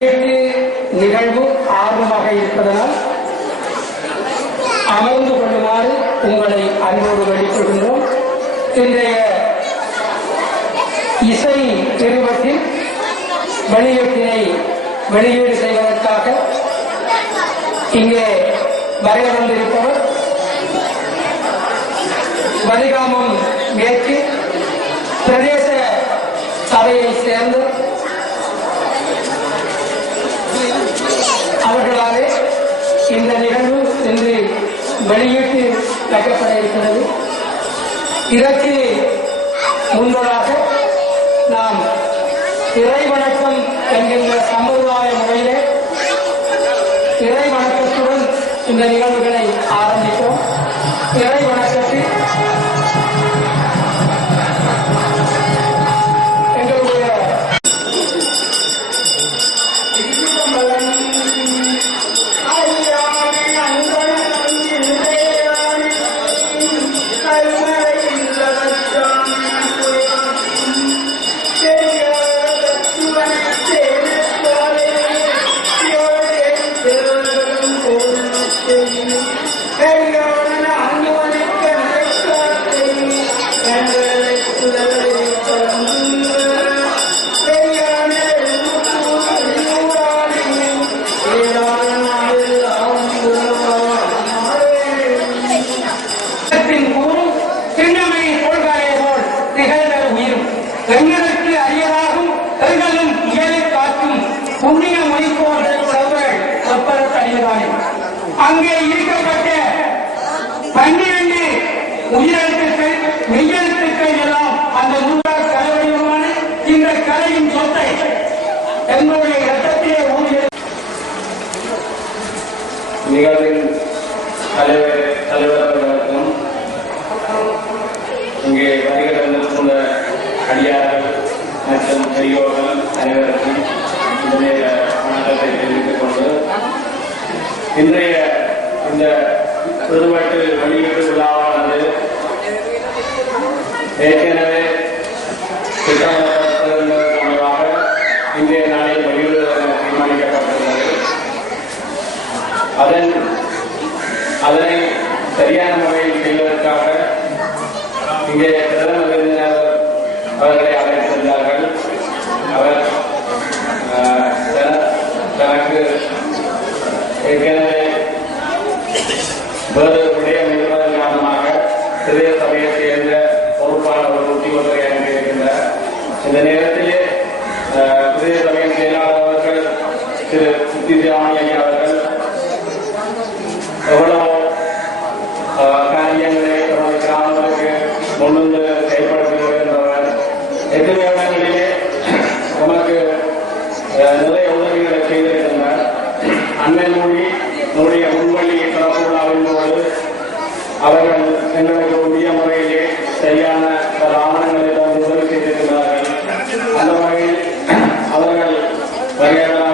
எட்டு நிகழ்வு ஆர்வமாக இருப்பதனால் அமர்ந்து கொள்ளுமாறு உங்களை அன்போடு வெளிக்கொள்கின்றோம் இன்றைய இசை திருவத்தில் வெளியீட்டினை வெளியீடு செய்வதற்காக இங்கே வரைய வந்திருப்பவர் வலிகாமம் மேற்கு இந்த நிகழ்வு இன்று வெளியிட்டு வைக்கப்பட இருக்கிறது. இதற்கு முன்னதாக நாம் இறை வணக்கம் என்கின்ற சம்பிரதாய முறையிலே இறை வணக்கத்துடன் இந்த நிகழ்வுகளை Hey. uh, அனைவருக்கும் இன்றைய வணக்கத்தை தெரிவித்துக் கொண்டு இன்றைய இந்த திருவட்டு வெளியீட்டு விழாவானது ஏற்கனவே திட்டமிடப்பட்டிருந்ததற்காக இன்றைய நாளில் வெளியிடுவதென தீர்மானிக்கப்பட்டுள்ளது அதன் அதனை சரியான முறையில் செய்வதற்காக இங்கே பிரதமர் விருந்தினர் அவர்களை அழைத்திருந்தார்கள் அவர் ஆஹ், தன- தனக்கு ஏற்கனவே வேறு விடயம் இருப்பதன் காரணமாக சிறிய சபையை சேர்ந்த பொறுப்பாளர் ஒரு உத்தியோகத்தை அனுப்பியிருக்கின்றார். இந்த நேரத்திலே சிறிய சபையின் செயலாளர் திரு சித்திராமணி ஐயா அவர்கள் எவ்வளவு காரியங்களை நமது கிராமங்களுக்கு முன்னிருந்து செயல்படுத்துகிறது இடங்களிலே நமக்கு நிறைய உதவிகளை செய்திருக்கின்றார். அன்னை Yeah.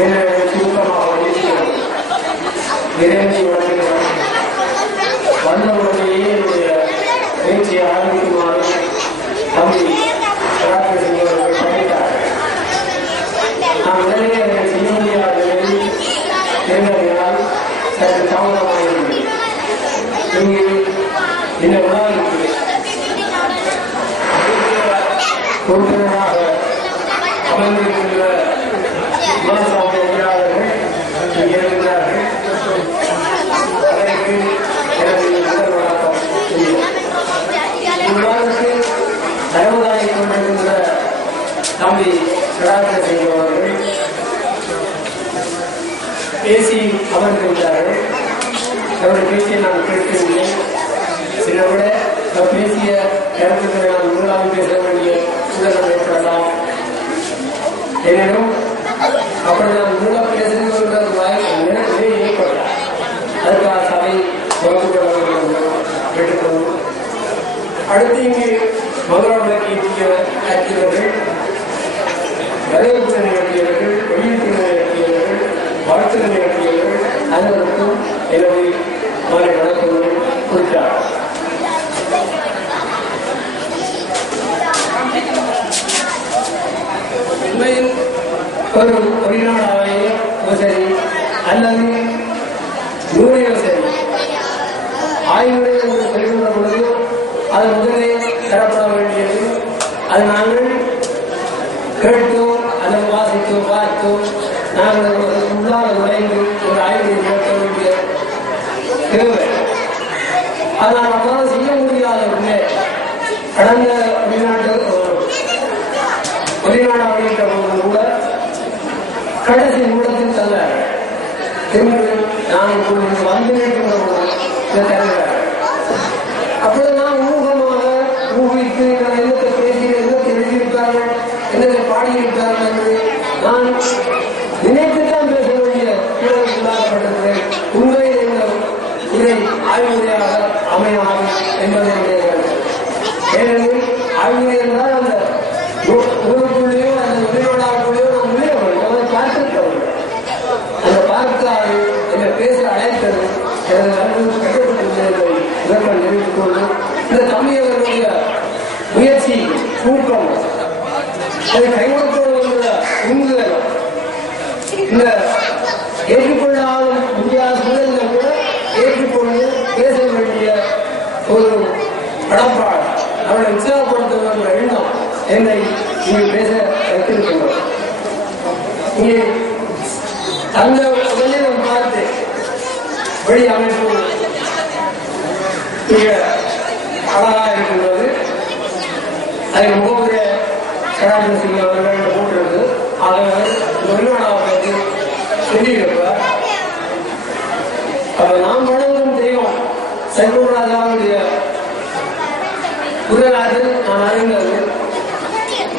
என்னை சுருக்கமாக இருக்கிறது இறைஞ்சி வழங்குகிறார் வந்தவுடனேயே என்னுடைய பேச்சை ஆரம்பிக்குமாறு தம்பி பிரார்த்தனை செய்வர்கள் பண்ணிட்டார் நான் உடனே அதை செய்ய முடியாத நிலையில் இருந்ததினால் சற்று தாமதமாயிருந்தது இங்கு இந்த விழாவிற்கு உறுப்பினராக தம்பி சடாத்த செய்பவர்கள் பேசி அமர்ந்து விட்டார்கள் அவருடைய பேசியை நான் கேட்கவில்லை சில விட நான் பேசிய இடத்துக்கு நான் முதலாவது பேச வேண்டிய சூழல் ஏற்படலாம் எனினும் அப்படி நான் மூலம் பேசுறது நினைவே ஏற்படலாம் அதற்காக சபை தொடர்பு கொள்ள வேண்டும் என்று கேட்டுக்கொள்வோம் அடுத்து இங்கு மதுரை நோக்கி இருக்கிற வரவேற்பு நிகழ்த்தியவர்கள் வெளியீட்டு நிகழ்த்தியவர்கள் வாழ்த்து நிகழ்த்தியவர்கள் அனைவருக்கும் எனது மாலை வணக்கங்களை குறித்தார் உண்மையில் ஒரு வெளிநாடாகிய சரி அல்லது நூறையோ சரி பொழுது அது முதலே தரப்பட வேண்டியது அது நாங்கள் கேட்டோம் அல்லது வாசித்தோம் பார்த்தோம் நாங்கள் அதற்கு உள்ளாக நுழைந்து ஒரு ஆய்வை நடத்த வேண்டிய தேவை நான் நம்மளால் செய்ய முடியாத ஒன்றே கடந்த என்பது என்னுடைய கருத்து. ஏனெனில் அந்த ஊருக்குள்ளேயோ அந்த வெளிநாடாக்குள்ளேயோ நான் நுழைய அதை அந்த பார்த்தால் என்னை பேச அழைத்தது எனது அன்பு கட்டப்பட்டிருந்ததை இதற்காக நினைத்துக் கொண்டு இந்த தமிழர்களுடைய முயற்சி ஊக்கம் அதை கைவிடப்படும் உந்துதல் இந்த ஏற்றுக்கொள்ளாத முடியாத சூழலில் கூட ஏற்றுக்கொண்டு பேச கடப்பாடு அவளை உற்சாகப்படுத்துவதற்கு என்ற எண்ணம் என்னை இங்கு பேச வைத்திருக்கின்றோம். இங்கே அந்த வெளியிடம் பார்த்து வழி அமைப்பு மிக அழகாக இருக்கின்றது. அதில் முகமுடைய கடாட்சி சிங் அவர்கள்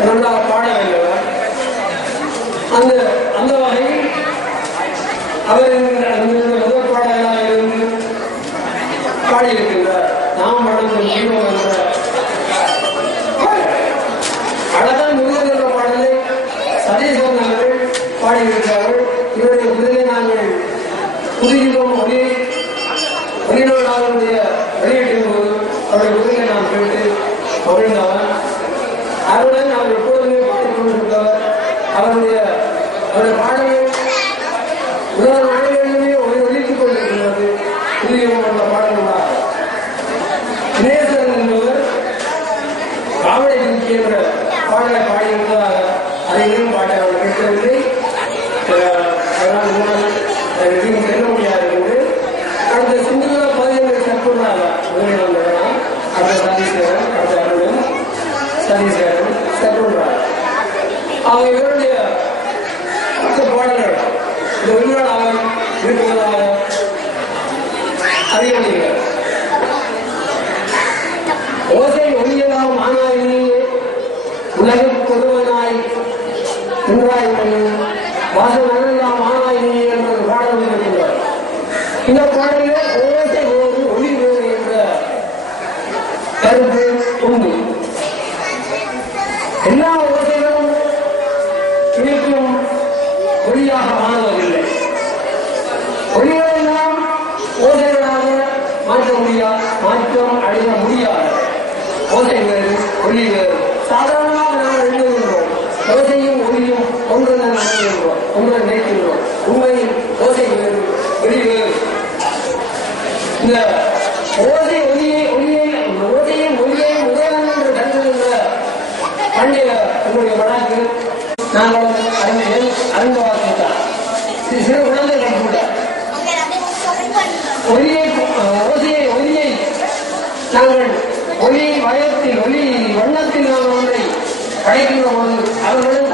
நன்றாக பாடவில்லை அந்த அந்த வகையில் அவர் முதல் பாடலாக இருந்து பாடியிருக்கின்றார் நாம் வழங்கும் ஜீவம் என்ற அழகான முருகன் என்ற பாடலை சதீஸ்வரன் அவர்கள் பாடியிருக்கிறார்கள். இவருடைய விருதை நாங்கள் புதுயுகம் ஒளி வெளிநாடாளுடைய வெளியிட்டின் போது அவருடைய விருதை நான் கேட்டு மகிழ்ந்தவன் அவருடன் அவர் எப்பொழுதுமே பாடிக் கொண்டிருந்தவர் அவருடைய அவருடைய பாடல்கள் உலக நாடுகளிலுமே ஒளி ஒலித்துக் கொண்டிருக்கிறது புதுயுகம் என்ற பாடல்களாக நேசன் என்பவர் காவலை தூக்கி என்ற பாடலை பாடியிருந்ததாக அதையும் இன்னும் பாட அவர் கேட்கவில்லை. அதனால் முன்னால் எதுவும் செல்ல முடியாது என்று அடுத்த சிந்துல பதினேழு சற்புறாக முதலில் வந்தவராம் அடுத்த சதீஸ்வரன் அடுத்த அருணன் சதீஸ்வரன் சற்புறார் ஆக இவருடைய பாடல்கள் இந்த வெளிநாடாக இருப்பதாக உலகில் பொதுவனாய் நின்றாய் வாசல் நல்லலாம் ஆனாயினே என்ற பாடல் இருக்கிறார் இந்த பாடலில் ஓசை ஓடு ஒளி வேறு என்ற கருத்து உண்டு. எல்லா ஓசைகளும் கிடைக்கும் ஒளியாக மாறுவதில்லை. ஒளிகளெல்லாம் ஓசைகளாக மாற்ற முடியாது மாற்றம் அடைய முடியாது. ஓசைகள் வேறு ஒளி வேறு சாதாரணமாக நாம் எழுதுகின்றோம் ஓசையும் ஒளியும் ஒன்று தான் நினைக்கின்றோம் ஒன்றை நினைக்கின்றோம் உண்மையில் ஓசை வேறு ஒளி வேறு இந்த ஓசை ஒளியை ஒளியை ஓசையும் ஒளியை முதலாம் என்று கருதுகின்ற பண்டைய உங்களுடைய வழக்கு நாங்கள் அறிஞர்கள் அறிந்த வார்த்தை சிறு குழந்தைகள் கூட. ஒளியை ஓசையை ஒளியை நாங்கள் ஒளி வயத்தில் ஒளி வண்ணத்தில் நாம் ஒன்றை படைக்கின்ற போது அவர்களும்